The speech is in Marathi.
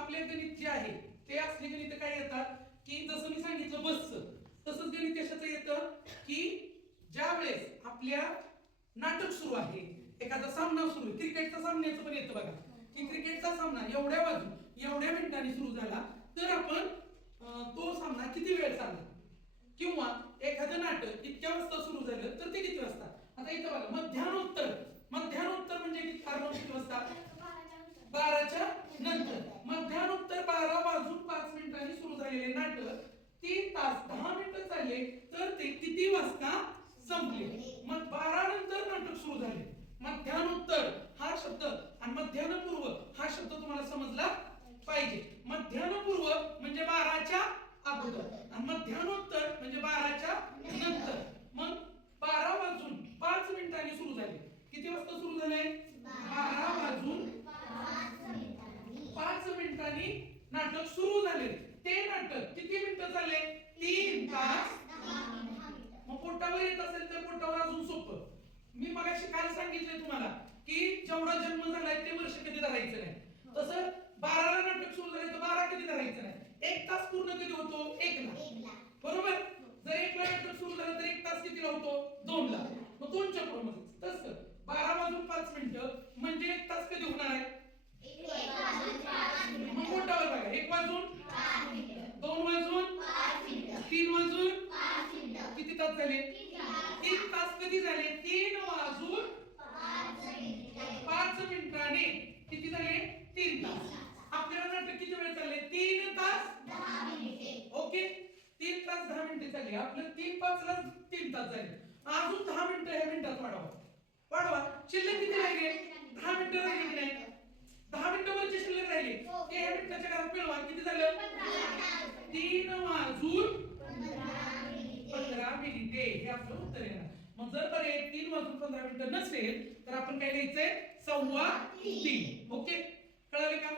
आपले गणित जे आहे ते असले गणित काय येतात की जसं मी सांगितलं बसचं, तसंच गणित कशाचं येतं की ज्या वेळेस आपल्या नाटक सुरू आहे, एखादा सामना सुरू आहे, क्रिकेटचा सामन्याचं पण येतं बघा की क्रिकेटचा सामना एवढ्या वाजून एवढ्या मिनिटांनी सुरू झाला तर आपण तो सामना किती वेळ चालला, किंवा एखादं नाटक इतक्या वाजता सुरू झालं तर ते किती वाजता. आता इथं बघा मध्यान्होत्तर, मध्यान्होत्तर म्हणजे किती किती वाजता, 12च्या नंतर. मध्यान्होत्तर 12 वाजून 5 मिनिटांनी सुरू झालेले नाटक 3 तास 10 मिनिटं चालले तर ते किती वाजता संपले. मग 12 नंतर नाटक सुरू झाले. मध्यान्होत्तर हा शब्द आणि मध्यान्हपूर्व हा शब्द तुम्हाला समजला पाहिजे. मध्यान्हपूर्व म्हणजे 12च्या अगोदर आणि मध्यान्होत्तर म्हणजे 12च्या नंतर. मग 12 वाजून 5 मिनिटांनी सुरू झाले. किती वाजता सुरू झाले, 12 वाजून 5 मिनिटांनी नाटक सुरू झाले. ते नाटक किती मिनिटं चालले, 3 तास. मग पोटावर येत असेल तर पोटावर अजून सोपं. मी मगाशी काय सांगितले तुम्हाला की जेवढा जन्म झालाय ते वर्ष कधी धरायचं नाही. तसं 12 ला नाटक सुरू झाले तर 12 कधी धरायचं नाही. 1 तास पूर्ण कधी होतो, 1 ला. बरोबर. जर 1 ला नाटक सुरू झालं तर 1 तास कितीला होतो, 2 ला. मग 2 च्या पुढे तसं 12 वाजून 5 मिनिटं म्हणजे 1 तास कधी होणार आहे, मग पोटावर बघा 1 वाजून 2 वाजून 3 वाजून किती तास झाले, 3 तास कधी झाले, 3 वाजून 5 मिनिटांनी किती झाले, 3 तास. आपल्याला नाटक किती वेळ चालले, 3 तास 10 मिनिटे. ओके, 3 तास 10 मिनिटे चालले. आपलं 3 5 ला 3 तास झाले. अजून 10 मिनिटं ह्या मिनिटात वाढवा. शिल्लक किती राहिले, 10 मिनिटं राहिली की नाही, 10 मिनिटं वरचे शिल्लक राहिले ते ह्या मिनिटाच्या घरात मिळवा. किती झालं, 3 वाजून 15 मिनिटे. हे आपलं उत्तर येणार. मग जर पर्याय 3 वाजून 15 मिनिटं नसेल तर आपण काय लिहायचंय, 3:15. ओके, कळालं का.